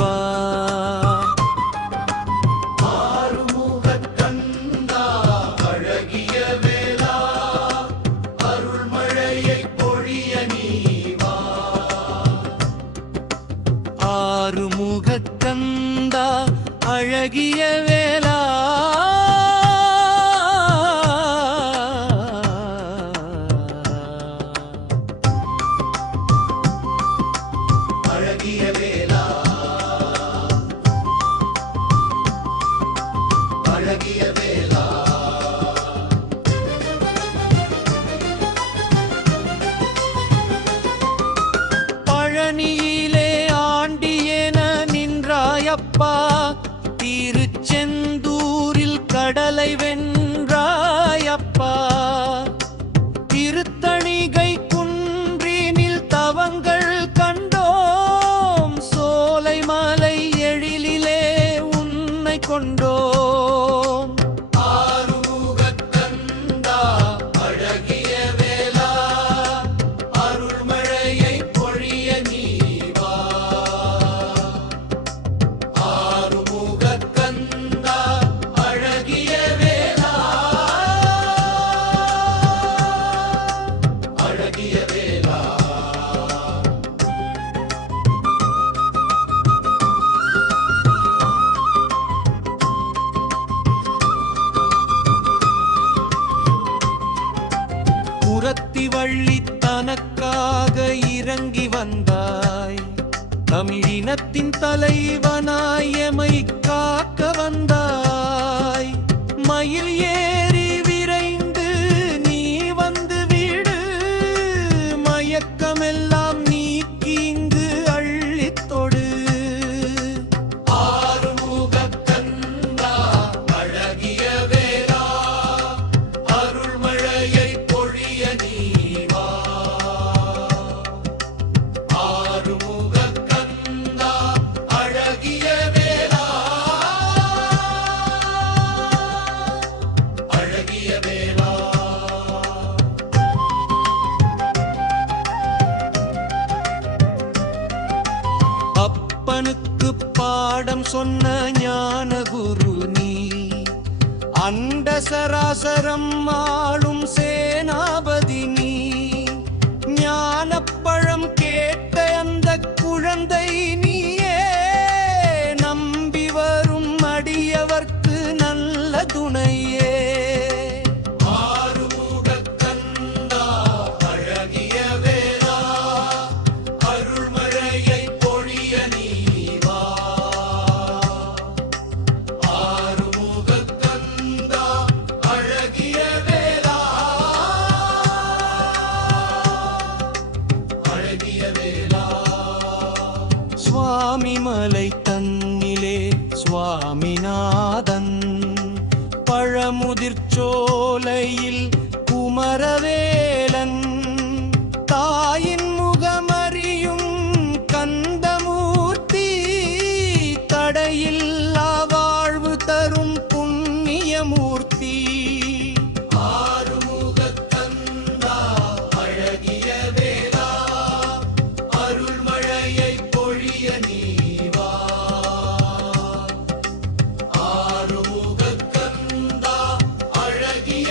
வா. ஆறுமுகக்கந்தா அழகிய வேலா அருள்மழையை பொழிய நீ வா. ஆறுமுகக்கந்தா அழகிய வேலா அழகிய வேலா அழகிய வேலா. பழனியிலே ஆண்டியென நின்றாயப்பா, திருச்செந்தூரில் கடலை வென்றாயப்பா, திருத்தணிகை குன்றினில் தவங்கள் கண்டோம், சோலை மலை எழிலிலே உன்னை கொண்டோம். ஆறுமுகக்கந்தா அழகிய வேலா அருள்மழையை பொழிய நீ வா. ஆறுமுகக்கந்தா அழகிய வேலா அழகிய வேலா. புரத்தி வள்ளி தனக்காக இறங்கி வந்தாய், தமிழினத்தின் தலைவனாய் எமை காக்க வந்தாய். மயில் ஏறி விரைந்து நீ வந்து விடு, மயக்கமெல்லாம் நீக்கி இங்கு அள்ளித் தொடு. ஆறுமுகக்கந்தா அழகிய வேலா அருள்மழையை பொழிய நீ வா. ஆறுமுகக்கந்தா அழகிய வேலா அழகிய வேலா. அப்பனுக்கு பாடம் சொன்ன ஞான குரு நீ, அண்ட சராசரம் ஆளும் சேனாபதி நீ. ஞானப்பழம் கேட்ட அந்த குழந்தை நீயே, நம்பி வரும் அடியவர்க்கு நல்ல துணையே. ஆறுமுகக்கந்தா அழகிய வேலா அருள்மழையை பொழிய நீ வா. ஆறுமுகக்கந்தா அழகிய வேலா அழகிய வேலா. சுவாமி மலை தன்னிலே சுவாமிநாதன், பழமுதிர்ச்சோலையில் குமரவேலன், தாயின் முகமறியும் கந்தமூர்த்தி, தடையில்லா வாழ்வு தரும் புண்ணியமூர்த்தி. ஆறுமுகக்கந்தா அழகிய வேலா அருள்மழையை பொழிய நீ வா. ஆறுமுகக்கந்தா அழகிய